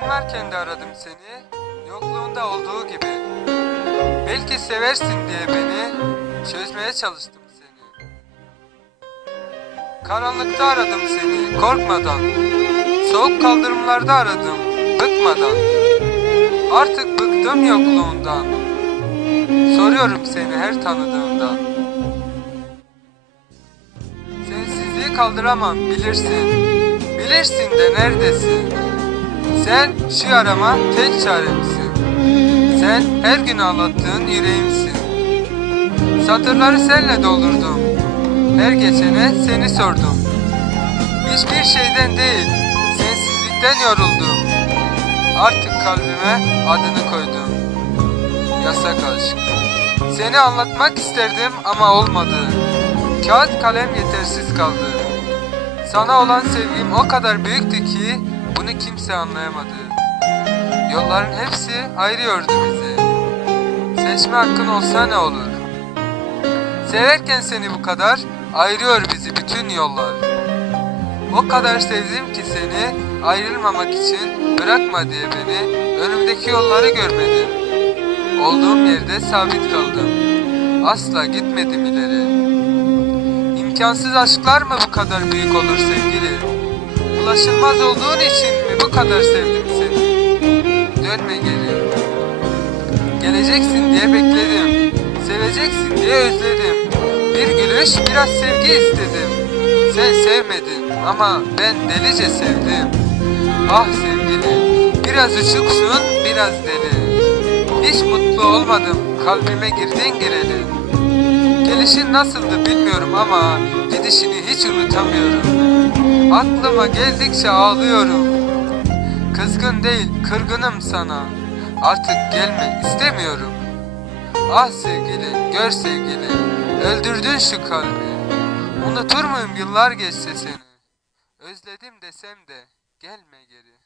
Sen varken de aradım seni, yokluğunda olduğu gibi. Belki seversin diye beni, çözmeye çalıştım seni. Karanlıkta aradım seni, korkmadan. Soğuk kaldırımlarda aradım, bıkmadan. Artık bıktım yokluğundan. Soruyorum seni her tanıdığımda. Sensizliği kaldıramam bilirsin. Bilirsin de neredesin? Sen şu yarama tek çaremsin. Sen her gün ağlattığın yüreğimsin. Satırları senle doldurdum. Her geçene seni sordum. Hiçbir şeyden değil, sensizlikten yoruldum. Artık kalbime adını koydum. Yasak aşk. Seni anlatmak isterdim ama olmadı. Kağıt kalem yetersiz kaldı. Sana olan sevgim o kadar büyüktü ki bunu kimse anlayamadı. Yolların hepsi ayırıyordu bizi. Seçme hakkın olsa ne olur? Severken seni bu kadar ayırıyor bizi bütün yollar. O kadar sevdim ki seni ayrılmamak için bırakma diye beni önümdeki yolları görmedim. Olduğum yerde sabit kaldım. Asla gitmedim ileri. İmkansız aşklar mı bu kadar büyük olur sevgili? Ulaşılmaz olduğun için mi bu kadar sevdim seni? Dönme geri. Geleceksin diye bekledim. Seveceksin diye özledim. Bir gülüş, biraz sevgi istedim. Sen sevmedin ama ben delice sevdim. Ah sevgili, biraz uçuksun, biraz deli. Hiç mutlu olmadım, kalbime girdin gireli. Gelişin nasıldı bilmiyorum ama gidişini hiç unutamıyorum. Aklıma geldikçe ağlıyorum. Kızgın değil, kırgınım sana. Artık gelme istemiyorum. Ah sevgili, gör sevgili, öldürdün şu kalbi. Unutur muyum yıllar geçse seni? Özledim desem de gelme geri.